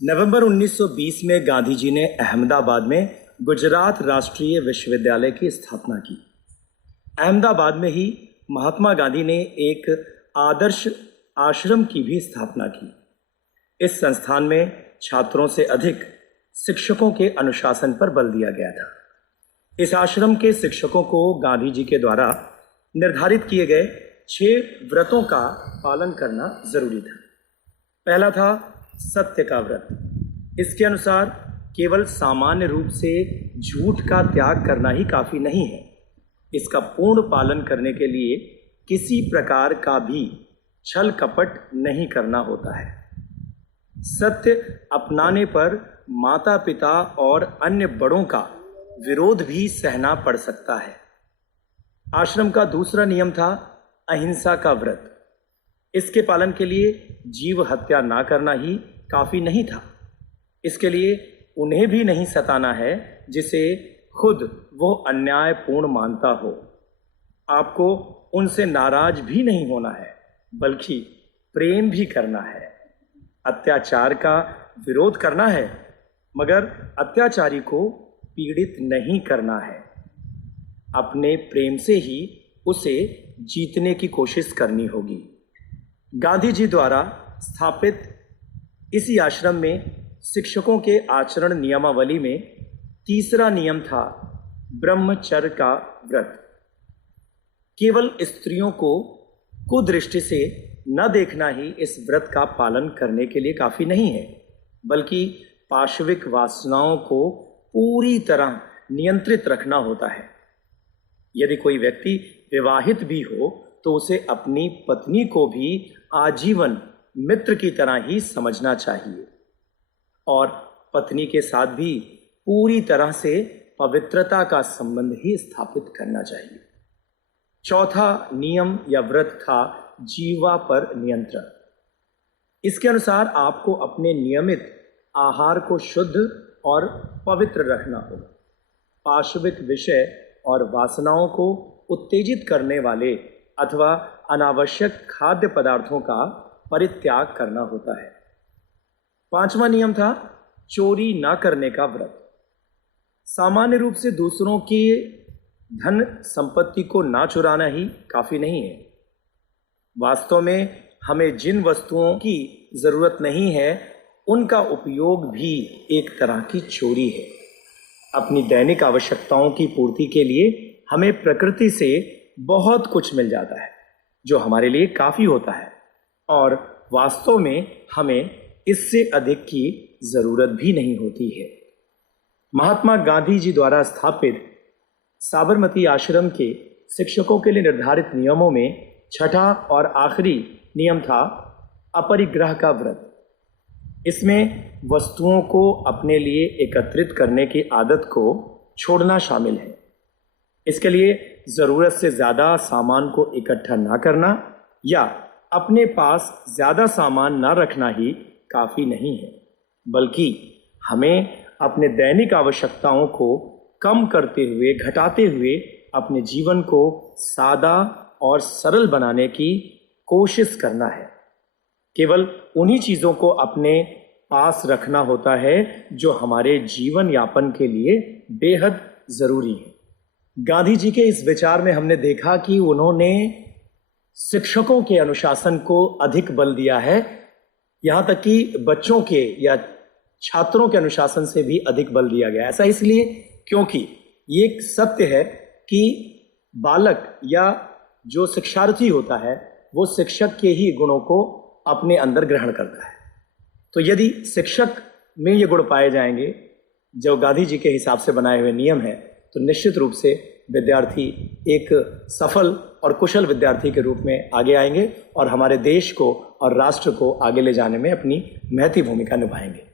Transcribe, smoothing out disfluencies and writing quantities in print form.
नवंबर 1920 में गांधी जी ने अहमदाबाद में गुजरात राष्ट्रीय विश्वविद्यालय की स्थापना की। अहमदाबाद में ही महात्मा गांधी ने एक आदर्श आश्रम की भी स्थापना की। इस संस्थान में छात्रों से अधिक शिक्षकों के अनुशासन पर बल दिया गया था। इस आश्रम के शिक्षकों को गांधी जी के द्वारा निर्धारित किए गए 6 व्रतों का पालन करना जरूरी था। पहला था सत्य का व्रत। इसके अनुसार केवल सामान्य रूप से झूठ का त्याग करना ही काफी नहीं है। इसका पूर्ण पालन करने के लिए किसी प्रकार का भी छल कपट नहीं करना होता है। सत्य अपनाने पर माता पिता और अन्य बड़ों का विरोध भी सहना पड़ सकता है। आश्रम का दूसरा नियम था अहिंसा का व्रत। इसके पालन के लिए जीव हत्या ना करना ही काफी नहीं था। इसके लिए उन्हें भी नहीं सताना है जिसे खुद वो अन्यायपूर्ण मानता हो। आपको उनसे नाराज भी नहीं होना है, बल्कि प्रेम भी करना है। अत्याचार का विरोध करना है, मगर अत्याचारी को पीड़ित नहीं करना है। अपने प्रेम से ही उसे जीतने की कोशिश करनी होगी। गांधी जी द्वारा स्थापित इसी आश्रम में शिक्षकों के आचरण नियमावली में तीसरा नियम था ब्रह्मचर्य का व्रत। केवल स्त्रियों को कुदृष्टि से न देखना ही इस व्रत का पालन करने के लिए काफी नहीं है, बल्कि पाशविक वासनाओं को पूरी तरह नियंत्रित रखना होता है। यदि कोई व्यक्ति विवाहित भी हो तो उसे अपनी पत्नी को भी आजीवन मित्र की तरह ही समझना चाहिए और पत्नी के साथ भी पूरी तरह से पवित्रता का संबंध ही स्थापित करना चाहिए। चौथा नियम या व्रत था जीवा पर नियंत्रण। इसके अनुसार आपको अपने नियमित आहार को शुद्ध और पवित्र रखना होगा। पाशविक विषय और वासनाओं को उत्तेजित करने वाले अथवा अनावश्यक खाद्य पदार्थों का परित्याग करना होता है। पांचवा नियम था चोरी न करने का व्रत। सामान्य रूप से दूसरों की धन संपत्ति को ना चुराना ही काफी नहीं है। वास्तव में हमें जिन वस्तुओं की जरूरत नहीं है उनका उपयोग भी एक तरह की चोरी है। अपनी दैनिक आवश्यकताओं की पूर्ति के लिए हमें प्रकृति से बहुत कुछ मिल जाता है जो हमारे लिए काफी होता है, और वास्तव में हमें इससे अधिक की जरूरत भी नहीं होती है। महात्मा गांधी जी द्वारा स्थापित साबरमती आश्रम के शिक्षकों के लिए निर्धारित नियमों में छठा और आखिरी नियम था अपरिग्रह का व्रत। इसमें वस्तुओं को अपने लिए एकत्रित करने की आदत को छोड़ना शामिल है। इसके लिए जरूरत से ज्यादा सामान को इकट्ठा ना करना या अपने पास ज्यादा सामान ना रखना ही काफी नहीं है, बल्कि हमें अपने दैनिक आवश्यकताओं को कम करते हुए, घटाते हुए अपने जीवन को सादा और सरल बनाने की कोशिश करना है। केवल उन्हीं चीजों को अपने पास रखना होता है जो हमारे जीवन यापन के लिए बेहद जरूरी है। गांधी जी के इस विचार में हमने देखा कि उन्होंने शिक्षकों के अनुशासन को अधिक बल दिया है, यहां तक कि बच्चों के या छात्रों के अनुशासन से भी अधिक बल दिया गया। ऐसा इसलिए क्योंकि ये एक सत्य है कि बालक या जो शिक्षार्थी होता है वो शिक्षक के ही गुणों को अपने अंदर ग्रहण करता है। तो यदि शिक्षक में ये गुण पाए जाएंगे जो गांधी जी के हिसाब से बनाए हुए नियम है, तो निश्चित रूप से विद्यार्थी एक सफल और कुशल विद्यार्थी के रूप में आगे आएंगे और हमारे देश को और राष्ट्र को आगे ले जाने में अपनी महती भूमिका निभाएंगे।